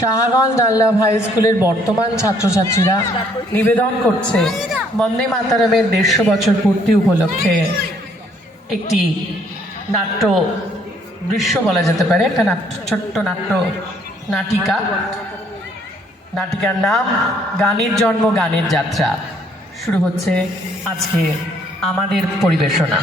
শাহগঞ্জ আল্লাহ high স্কুলের বর্তমান ছাত্রছাত্রীরা নিবেদন করছে বন্দে মাতারামের 150 বছর পূর্তি উপলক্ষে একটি নাট্য দৃশ্য বলা যেতে পারে, একটা ছোট্ট নাটিকা। নাটিকার নাম গানের জন্ম গানের যাত্রা। শুরু হচ্ছে আজকে আমাদের পরিবেশনা।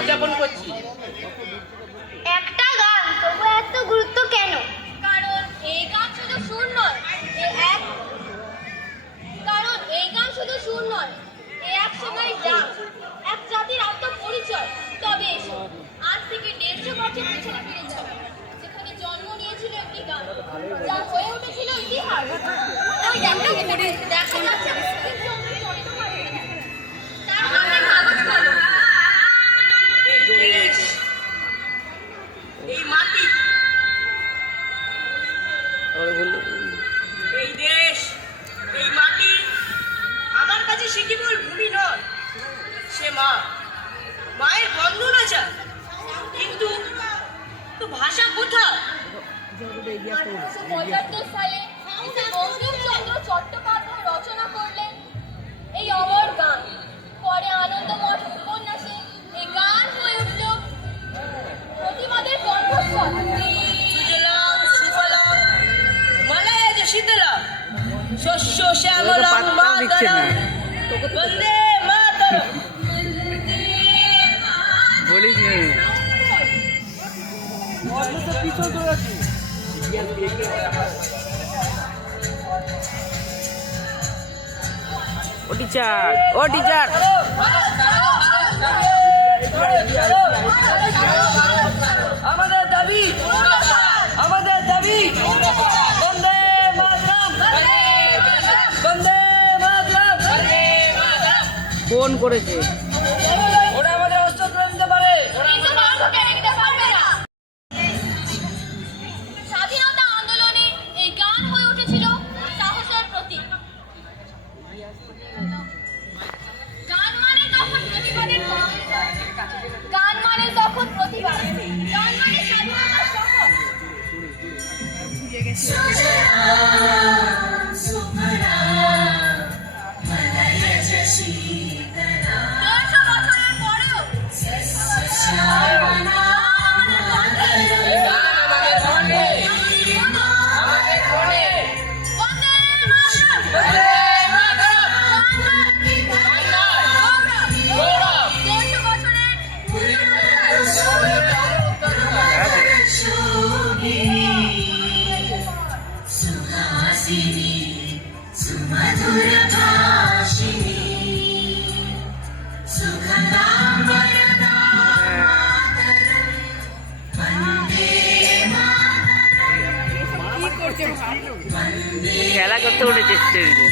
উদযাপন করছি একটা গান, তবু এত গুরুত্ব কেন? কারণ এই গান শুধু সুর নয়, এক সময় এক জাতির আত্মপরিচয়। তবে এসো আজ থেকে 150 বছর পিছনে ফিরে যাও, যেখানে জন্ম নিয়েছিল একটি গান, যা হয়ে উঠেছিল ইতিহাস। ওই দেখা যাচ্ছে তার হাতে কাগজ কলম। এই মাটি, এই দেশ, এই মাটি আমার কাছে সে কেবল ভূমি নয়, সে মা। মায়ের বন্ধনা চায়, কিন্তু ভাষা কোথায়? 1875 সালে বঙ্কিমচন্দ্র চট্টোপাধ্যায় রচনা করলেন এই অমর গান। পরে আনন্দমঠ উপন্যাসে এই গান হয়ে উঠল প্রতিবাদের কণ্ঠস্বর। সুজলাম সুফলাম মলয়জ শীতলাম শস্য শ্যামলাম মাতরম বন্দে মাতরম। বলিস ও টিচার আমাদের দাবি বন্দে মাতরম, বন্দে মাতরম। ফোন করেছে, ওরা আমাদের অস্ত্র তুলে নিতে পারে, কিন্তু বন্ধ কেড়ে নিতে পারবে না। স্বাধীনতা আন্দোলনে এই গান হয়ে উঠেছিল সাহসের প্রতীক। গান মানে তখন প্রতিবাদের গান মানে তখন প্রতিবাদ, গান মানে স্বাধীনতার শপথ। 150 বছরের পরেও খেলা করতে উঠেছে স্টেজে।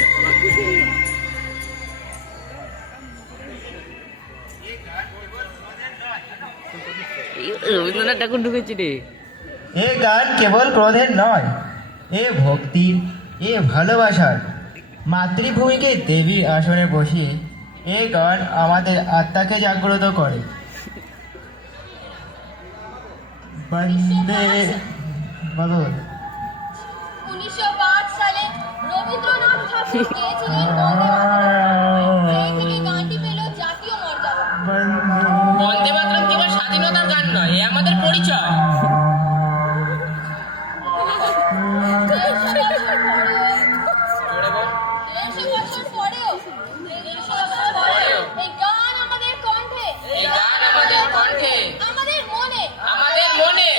রবীন্দ্রনাথ ঠাকুর ঢুকেছি রে। এ গান কেবল ক্রোধের নয়, এ ভক্তির, এ ভালোবাসার। মাতৃভূমিকে দেবীর আসনে বসিয়ে এ গান আমাদের আত্মাকে জাগ্রত করে। বন্দে মাতরম। 1905 সালে রবীন্দ্রনাথ ঠাকুর গেয়েছিলেন বন্দে মাতরম। সেই থেকে গানটি পেল জাতীয় মর্যাদা। বন্দে মাতরম কেবল স্বাধীনতার গান নয়, এ আমাদের পরিচয়। 150 বছর পরেও এই গান আমাদের কণ্ঠে, আমাদের মনে।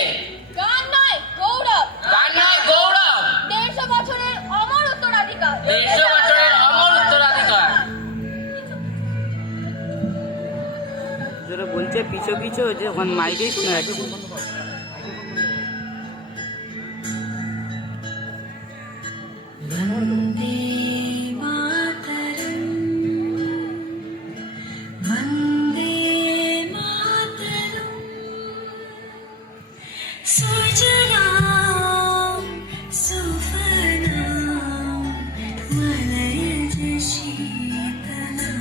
গান নয় গৌরব, 150 বছরের অমর উত্তরাধিকার। যারা বলছে পিছু যে মাইকেই শোনা যাচ্ছে। सुजलां सुफलां मलयज शीतलां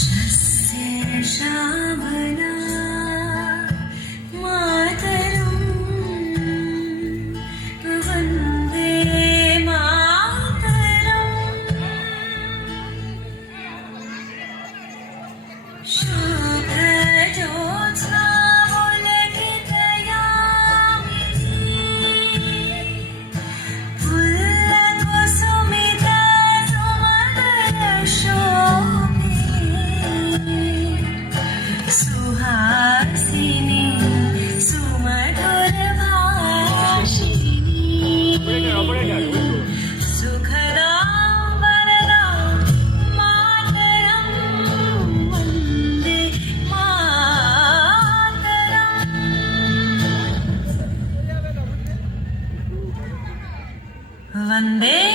शस्य श्यामला मातरं वन्दे मातरम् शुभ्रज्योत्स्ना सुहासिनी सुमधुर भाषिणी सुखदां वरदां मातरं वन्दे मातरम् वन्दे